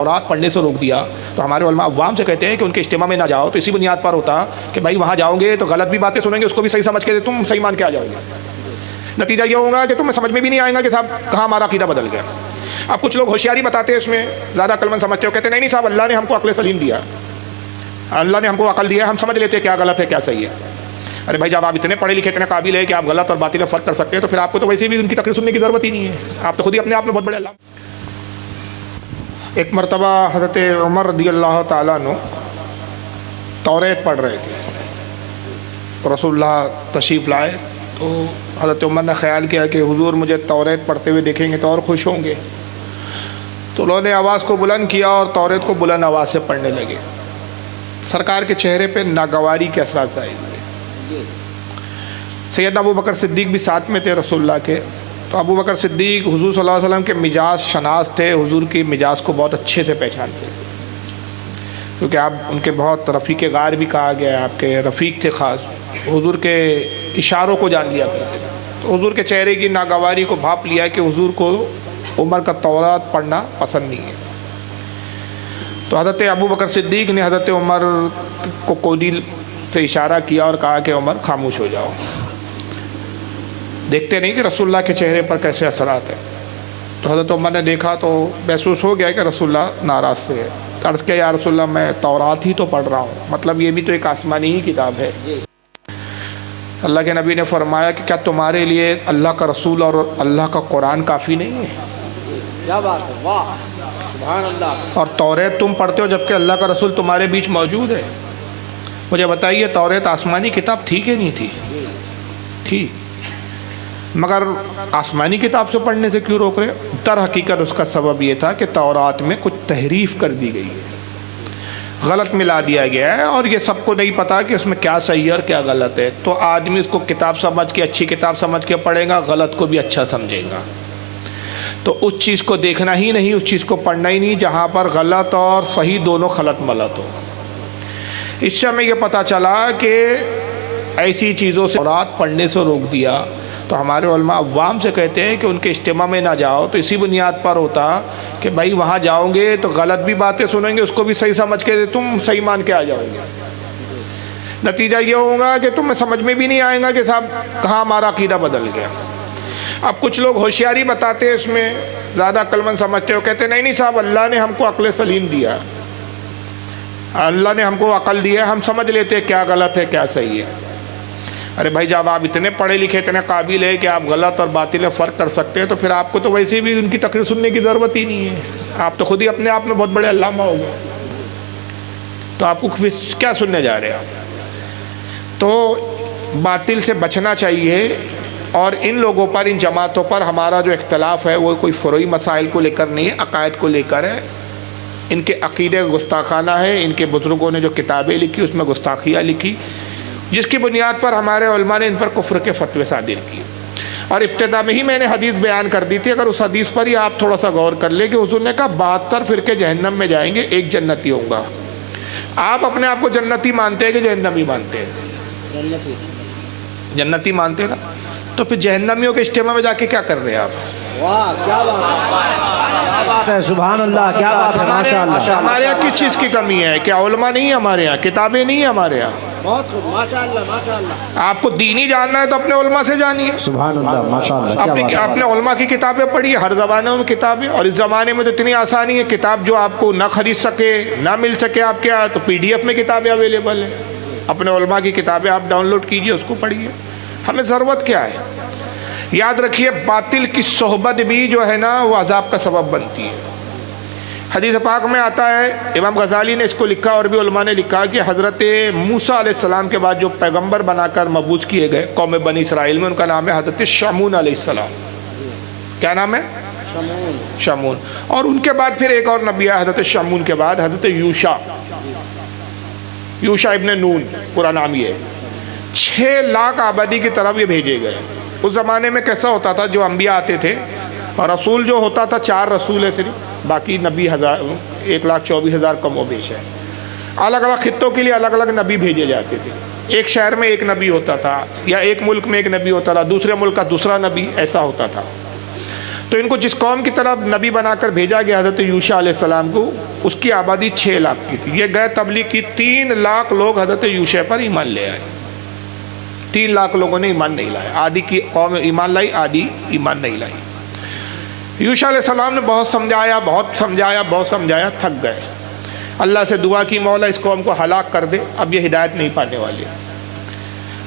तौरात पढ़ने से रोक दिया तो हमारे उलमा अव्वाम से कहते हैं कि उनके इज्तिमा में ना जाओ। तो इसी बुनियाद पर होता कि भाई वहाँ जाओगे तो गलत भी बातें सुनेंगे, उसको भी सही समझ के तुम सही मान के आ जाओगे। नतीजा ये होगा कि तुम्हें समझ में भी नहीं आएगा कि साहब कहाँ हमारा अकीदा बदल गया। अब कुछ लोग होशियारी बताते हैं, इसमें ज़्यादा अक्लमंद समझते हो, कहते हैं नहीं साहब अल्लाह ने हमको अक्ल सलीम दिया, अल्लाह ने हमको अकल दिया, हम समझ लेते हैं क्या गलत है क्या सही है। अरे भाई जब आप इतने पढ़े लिखे इतने काबिल है कि आप गलत और बातिल में फ़र्क कर सकते हैं तो फिर आपको तो वैसे भी उनकी तकरीर सुनने की ज़रूरत ही नहीं है, आप तो खुद ही अपने आप में बहुत बड़े अल्लाह। एक मरतबा हज़रत उमर रज़ियल्लाहु ताला अन्हु तौरात पढ़ रहे थे तो रसूलुल्लाह तशरीफ़ लाए तो हज़रत उमर ने ख्याल किया कि हुजूर मुझे तौरात पढ़ते हुए देखेंगे तो और खुश होंगे, तो उन्होंने आवाज़ को बुलंद किया और तौरात को बुलंद आवाज़ से पढ़ने लगे। सरकार के चेहरे पे नागवारी के असरात आए हुए। सैयदना अबू बकर सिद्दीक भी साथ में थे रसूलुल्लाह के, तो अबू बकर सिद्दीक हुजूर सल्लल्लाहु अलैहि वसल्लम के मिजाज शनास थे, हुजूर की मिजाज को बहुत अच्छे से पहचानते थे, क्योंकि आप उनके बहुत रफ़ीक़ गार भी कहा गया है, आपके रफ़ीक थे ख़ास, हुजूर के इशारों को जान लिया करते थे। तो हुजूर के चेहरे की नागवारी को भाप लिया कि हुजूर को उमर का तौरात पढ़ना पसंद नहीं है। तो हज़रत अबू बकर सिद्दीक ने हज़रत उमर को कोदी से इशारा किया और कहा कि उमर खामोश हो जाओ, देखते नहीं कि रसूलुल्लाह के चेहरे पर कैसे असरात है। तो हज़रत उमर ने देखा तो महसूस हो गया कि रसूलुल्लाह नाराज़ से है। तो अर्ज़ किया या रसूलुल्लाह मैं तौरात ही तो पढ़ रहा हूँ, मतलब ये भी तो एक आसमानी ही किताब है। अल्लाह के नबी ने फरमाया कि क्या तुम्हारे लिए अल्लाह का रसूल और अल्लाह का कुरान काफ़ी नहीं है? क्या बात है, वाह सुभान अल्लाह। और तौरात तुम पढ़ते हो जबकि अल्लाह का रसूल तुम्हारे बीच मौजूद है। मुझे बताइए तौरात आसमानी किताब थी कि नहीं थी? थी, मगर आसमानी किताब से पढ़ने से क्यों रोक रहे? दर हकीकत उसका सबब ये था कि तौरात में कुछ तहरीफ कर दी गई है, गलत मिला दिया गया है और ये सबको नहीं पता कि उसमें क्या सही है और क्या गलत है। तो आदमी इसको किताब समझ के, अच्छी किताब समझ के पढ़ेगा, गलत को भी अच्छा समझेगा। तो उस चीज़ को देखना ही नहीं, उस चीज़ को पढ़ना ही नहीं जहाँ पर गलत और सही दोनों खलत मलत हो। इससे हमें यह पता चला कि ऐसी चीज़ों से तौरात पढ़ने से रोक दिया तो हमारे उलमा अव्वाम से कहते हैं कि उनके इज्तिमा में ना जाओ। तो इसी बुनियाद पर होता कि भाई वहाँ जाओगे तो गलत भी बातें सुनेंगे, उसको भी सही समझ के तुम सही मान के आ जाओगे। नतीजा ये होगा कि तुम्हें समझ में भी नहीं आएगा कि साहब कहाँ हमारा अकीदा बदल गया। अब कुछ लोग होशियारी बताते हैं, इसमें ज़्यादा अक्लमंद समझते हो, कहते नहीं साहब अल्लाह ने हमको अक्ल सलीम दिया, अल्लाह ने हमको अकल दिया, हम समझ लेते हैं क्या गलत है क्या सही है। अरे भाई जब आप इतने पढ़े लिखे इतने काबिल है कि आप गलत और बातिल में फ़र्क कर सकते हैं तो फिर आपको तो वैसे भी उनकी तकरीर सुनने की ज़रूरत ही नहीं है, आप तो खुद ही अपने आप में बहुत बड़े अल्लामा हो गए, तो आपको फिर क्या सुनने जा रहे हैं आप? तो बातिल से बचना चाहिए और इन लोगों पर, इन जमातों पर हमारा जो इख्तलाफ है वो कोई फ़ुरूई मसाइल को लेकर नहीं है, अकायद को लेकर है। इनके अक़ीदे गुस्ताखाना है, इनके बुज़ुर्गों ने जो किताबें लिखी उसमें गुस्ताखियाँ लिखी, जिसकी बुनियाद पर हमारे उलमा ने इन पर कुफ्र के फतवे सादिर किए। और इब्तिदा में ही मैंने हदीस बयान कर दी थी, अगर उस हदीस पर ही आप थोड़ा सा गौर कर ले कि हुज़ूर ने कहा 72 फ़िरके जहन्नम में जाएंगे, एक जन्नती होगा। आप अपने आप को जन्नती मानते हैं कि जहन्नमी मानते हैं? जन्नती मानते हैं ना, तो फिर जहन्नमियों के इज्तिमा में जाके क्या कर रहे हैं आप? वाह क्या बात है, सुभान अल्लाह, क्या बात है, माशाअल्लाह। हमारे यहाँ किस चीज़ की कमी है? क्या उलमा नहीं है हमारे यहाँ? किताबें नहीं है हमारे यहाँ? बहुत माशाअल्लाह माशाअल्लाह। आपको दीन ही जानना है तो अपने उलमा से जानिए, सुभान अल्लाह माशाअल्लाह। अपने उलमा की किताबें पढ़िए, हर ज़माने में किताबें, और इस ज़माने में तो इतनी आसानी है, किताब जो आपको ना खरीद सके ना मिल सके आपके यहाँ तो PDF में किताबें अवेलेबल है। अपने उलमा की किताबें आप डाउनलोड कीजिए, उसको पढ़िए। हमें ज़रूरत क्या है? याद रखिए बातिल की सोहबत भी जो है ना वो अज़ाब का सबब बनती है। हदीस पाक में आता है, इमाम गज़ाली ने इसको लिखा और भी उलमा ने लिखा कि हज़रत मूसा अलैहिस्सलाम के बाद जो पैगंबर बनाकर मबूस किए गए कौम बनी इसराइल में, उनका नाम है हज़रत शमून अलैहिस्सलाम। क्या नाम है? शमून। और उनके बाद फिर एक और नबी आया हज़रत शमून के बाद, हज़रत यूशा इब्न नून, पूरा नाम ये है। 6 लाख आबादी की तरफ ये भेजे गए। उस ज़माने में कैसा होता था, जो अम्बिया आते थे और रसूल जो होता था 4 रसूल है सिर्फ, बाकी नबी 1,24,000 कम व बेश है। अलग अलग खित्तों के लिए अलग अलग नबी भेजे जाते थे। एक शहर में एक नबी होता था, या एक मुल्क में एक नबी होता था, दूसरे मुल्क का दूसरा नबी, ऐसा होता था। تو ان کو جس قوم کی طرف نبی بنا کر بھیجا گیا حضرت یوشع علیہ السلام کو، اس کی آبادی 6 لاکھ کی تھی۔ یہ گئے تبلیغ کی، 3 لاکھ لوگ حضرت یوشع پر ایمان لے آئے۔ 3 لاکھ لوگوں نے ایمان نہیں لایا، آدھی کی قوم ایمان لائی، آدھی ایمان نہیں لائی۔ یوشع علیہ السلام نے بہت سمجھایا، تھک گئے۔ اللہ سے دعا کی، مولا اس قوم کو ہلاک کر دے، اب یہ ہدایت نہیں پانے والے۔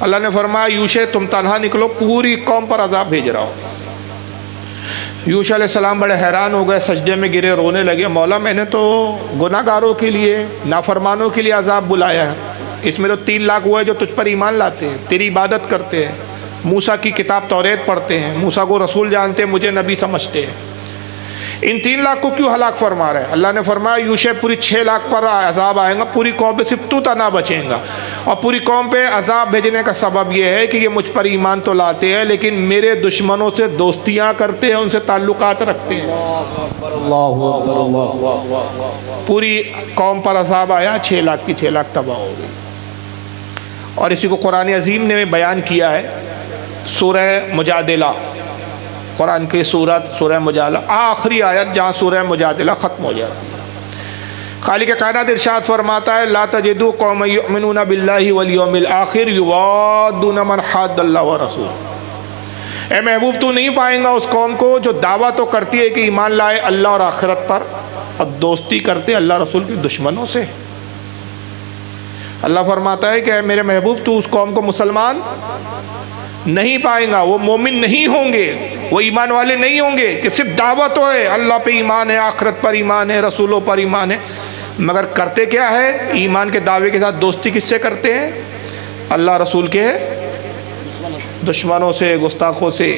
اللہ نے فرمایا یوشع تم تنہا نکلو، پوری قوم پر عذاب بھیج رہا ہو۔ یوشع علیہ السلام بڑے حیران ہو گئے، سجدے میں گرے، رونے لگے، مولا میں نے تو گناہ گاروں کے لیے، نافرمانوں کے لیے عذاب بلایا ہے، اس میں تو 3 لاکھ وہ ہے جو تجھ پر ایمان لاتے ہیں، تیری عبادت کرتے ہیں، موسیٰ کی کتاب توریت پڑھتے ہیں، موسیٰ کو رسول جانتے ہیں، مجھے نبی سمجھتے ہیں، ان 3 لاکھ کو کیوں ہلاک فرما رہے ہیں؟ اللہ نے فرمایا یوشع پوری 6 لاکھ پر عذاب آئے گا، پوری قوم پہ صرف تو تنہا بچیں گا، اور پوری قوم پہ عذاب بھیجنے کا سبب یہ ہے کہ یہ مجھ پر ایمان تو لاتے ہیں لیکن میرے دشمنوں سے دوستیاں کرتے ہیں، ان سے تعلقات رکھتے ہیں۔ اللہ اکبر، اللہ اکبر۔ پوری قوم پر عذاب آیا، 6 لاکھ کی 6 لاکھ تباہ ہو گئی۔ اور اسی کو قرآن عظیم نے بیان کیا ہے سورہ مجادلہ، قرآن کی سورہ مجادلہ، آخری آیت جہاں سورہ مجادلہ ختم ہو جاتی ہے۔ خالق کائنات ارشاد فرماتا ہے لا تجدوا قوما یؤمنون باللہ والیوم الآخر یوادون من حاد اللہ ورسولہ۔ اے محبوب تو نہیں پائیں گا اس قوم کو جو دعویٰ تو کرتی ہے کہ ایمان لائے اللہ اور آخرت پر، اور دوستی کرتے اللہ رسول کے دشمنوں سے۔ اللہ فرماتا ہے کہ اے میرے محبوب تو اس قوم کو مسلمان نہیں پائیں گا، وہ مومن نہیں ہوں گے، وہ ایمان والے نہیں ہوں گے کہ صرف دعوت تو ہے، اللہ پہ ایمان ہے، آخرت پر ایمان ہے، رسولوں پر ایمان ہے، مگر کرتے کیا ہے؟ ایمان کے دعوے کے ساتھ دوستی کس سے کرتے ہیں؟ اللہ رسول کے دشمنوں سے، گستاخوں سے۔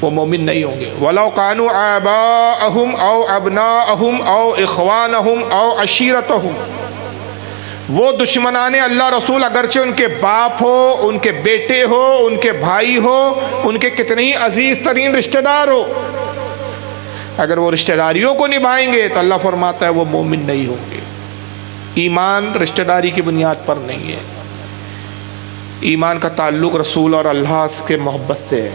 وہ مومن نہیں ہوں گے۔ وَلَوْ كَانُوا آبَاءَهُمْ أَوْ أَبْنَاءَهُمْ أَوْ إِخْوَانَهُمْ أَوْ عَشِيرَتَهُمْ، وہ دشمنان اللہ رسول اگرچہ ان کے باپ ہو، ان کے بیٹے ہو، ان کے بھائی ہو، ان کے کتنے ہی عزیز ترین رشتہ دار ہو، اگر وہ رشتہ داریوں کو نبھائیں گے تو اللہ فرماتا ہے وہ مومن نہیں ہوں گے۔ ایمان رشتہ داری کی بنیاد پر نہیں ہے، ایمان کا تعلق رسول اور اللہ کے محبت سے ہے۔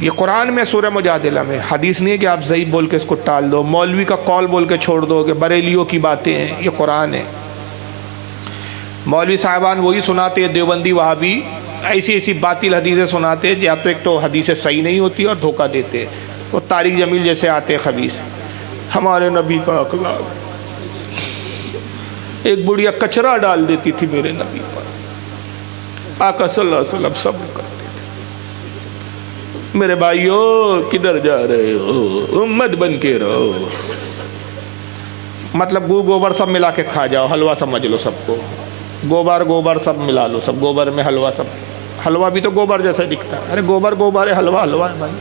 یہ قرآن میں سورہ مجادلہ میں، حدیث نہیں ہے کہ آپ ضعیف بول کے اس کو ٹال دو، مولوی کا قول بول کے چھوڑ دو کہ بریلیوں کی باتیں ہیں، یہ قرآن ہے۔ مولوی صاحبان وہی سناتے ہیں، دیوبندی وہابی ایسی باطل حدیثیں سناتے ہیں، یا تو ایک تو حدیثیں صحیح نہیں ہوتی اور دھوکہ دیتے ہیں، وہ طارق جمیل جیسے آتے ہیں خبیث، ہمارے نبی کا اخلاق، ایک بڑھیا کچرا ڈال دیتی تھی میرے نبی پر، آقا صلی اللہ علیہ وسلم صبر کرتے تھے۔ میرے بھائیو کدھر جا رہے ہو؟ امت بن کے رہو، مطلب گوبر سب ملا کے کھا جاؤ، حلوہ سمجھ لو سب کو، گوبر سب ملا لو، سب گوبر میں حلوہ، سب حلوہ بھی تو گوبر جیسا دکھتا ہے، ارے گوبر ہے، حلوہ ہے بھائی۔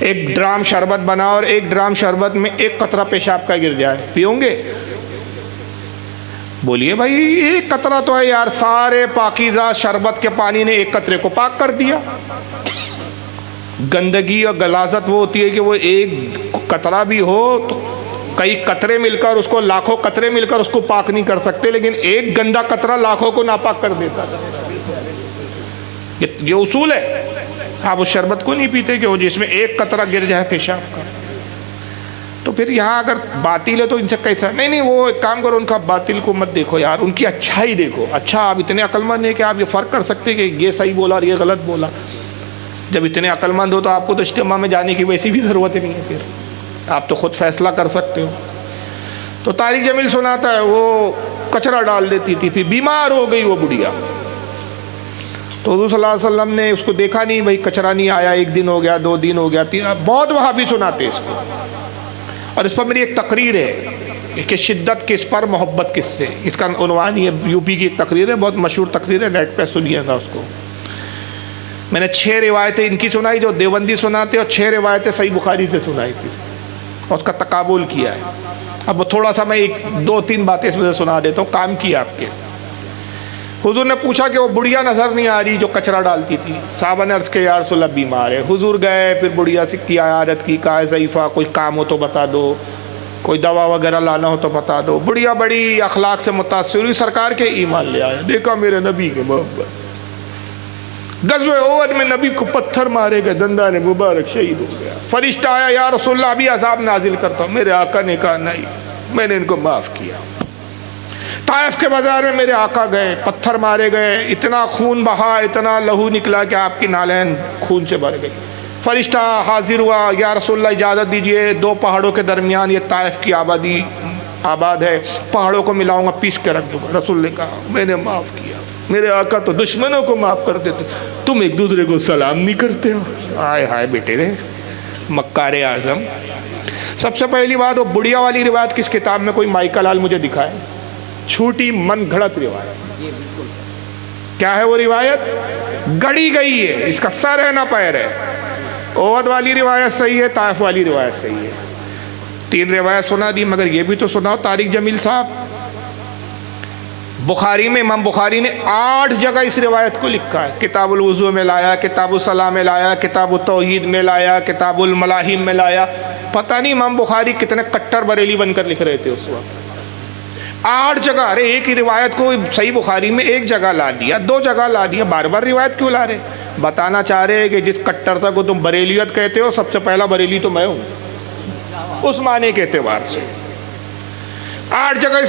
ایک ڈرام شربت بنا اور ایک ڈرام شربت میں 1 قطرہ پیشاب کا گر جائے، پیوں گے؟ بولیے بھائی، 1 قطرہ تو ہے یار، سارے پاکیزہ شربت کے پانی نے 1 قطرے کو پاک کر دیا۔ گندگی اور غلاظت وہ ہوتی ہے کہ وہ 1 قطرہ بھی ہو تو کئی قطرے مل کر اس کو، لاکھوں قطرے مل کر اس کو پاک نہیں کر سکتے، لیکن 1 گندا قطرہ لاکھوں کو ناپاک کر دیتا ہے۔ یہ اصول ہے۔ آپ اس شربت کو نہیں پیتے کہ وہ جس میں 1 قطرہ گر جائے پیشاب کا۔ تو پھر یہاں اگر باطل ہے تو ان سے کیسا؟ نہیں، وہ ایک کام کرو، ان کا باطل کو مت دیکھو یار، ان کی اچھائی دیکھو۔ اچھا، آپ اتنے عقل مند ہیں کہ آپ یہ فرق کر سکتے کہ یہ صحیح بولا اور یہ غلط بولا؟ جب اتنے عقل مند ہو تو آپ کو تو اجتماع میں جانے کی ویسی بھی ضرورت نہیں ہے، پھر آپ تو خود فیصلہ کر سکتے ہو۔ تو طارق جمیل سناتا ہے وہ کچرا ڈال دیتی تھی، پھر بیمار ہو گئی وہ بڑھیا، تو حضور صلی اللہ علیہ وسلم نے اس کو دیکھا نہیں، بھائی کچرا نہیں آیا، 1 دن ہو گیا، 2 دن ہو گیا، 3، بہت وہابی سناتے اس کو۔ اور اس پر میری ایک تقریر ہے کہ شدت کس پر، محبت کس سے، اس کا عنوان یہ یو پی کی ایک تقریر ہے، بہت مشہور تقریر ہے، نیٹ پہ سنیے گا اس کو۔ میں نے 6 روایتیں ان کی سنائی جو دیوبندی سناتے، اور 6 روایتیں صحیح بخاری سے سنائی تھی، اور اس کا تقابل کیا ہے۔ اب تھوڑا سا میں 2-3 باتیں اس میں سے سنا دیتا ہوں، کام کیا آپ کے۔ حضور نے پوچھا کہ وہ بڑھیا نظر نہیں آ رہی جو کچرا ڈالتی تھی؟ صحابہ نے عرض کہ یا رسول اللہ بیمار ہے۔ حضور گئے، پھر بڑھیا سے کی عیادت کی، کہا ضعیفہ کوئی کام ہو تو بتا دو، کوئی دوا وغیرہ لانا ہو تو بتا دو۔ بڑھیا بڑی اخلاق سے متاثر ہوئی، سرکار کے ایمان لے آیا، دیکھا میرے نبی کے محبت۔ गज़वे ओहद में नबी को पत्थर मारे गए, दंदा ने मुबारक शहीद हो गया। फरिश्ता आया, या रसूलल्लाह अभी अजाब नाजिल करता हूँ। मेरे आका ने कहा नहीं, मैंने इनको माफ़ किया। ताइफ के बाजार में मेरे आका गए, पत्थर मारे गए, इतना खून बहा, इतना लहू निकला कि आपकी नालैन खून से भर गई। फरिश्ता हाजिर हुआ, या रसूलल्लाह इजाज़त दीजिए, दो पहाड़ों के दरमियान ये ताइफ की आबादी आबाद है, पहाड़ों को मिलाऊंगा, पीस के रख दूंगा। रसूल ने कहा मैंने माफ़ किया। मेरे आका तो दुश्मनों को माफ़ कर देते, तुम एक दूसरे को सलाम नहीं करते हो। हाय हाय बेटे रे, मक्कार आज़म। सबसे पहली बात, वो बुढ़िया वाली रिवायत किस किताब में कोई माइका लाल मुझे दिखाए? छोटी मन घड़त रिवायत। क्या है वो रिवायत? गढ़ी गई है, इसका सर है ना पैर है। ओहद वाली रिवायत सही है, ताइफ वाली रिवायत सही है। तीन रिवायत सुना दी, मगर ये भी तो सुनाओ तारिक जमील साहब। बुखारी में इमाम बुखारी ने 8 जगह इस रिवायत को लिखा है। किताबुल वुज़ू में लाया, किताबुल सलाम में लाया, किताबुल तौहीद में लाया, किताबुल मलाहिम में लाया। पता नहीं इमाम बुखारी कितने कट्टर बरेली बनकर लिख रहे थे उस वक्त। 8 जगह, अरे एक ही रिवायत को सही बुखारी में 1 जगह ला दिया, 2 जगह ला दिया, बार बार रिवायत क्यों ला रहे? बताना चाह रहे हैं कि जिस कट्टरता को तुम बरेलियत कहते हो, सबसे पहला बरेली तो मैं हूँ, उस माने के एतबार से। 8 जगह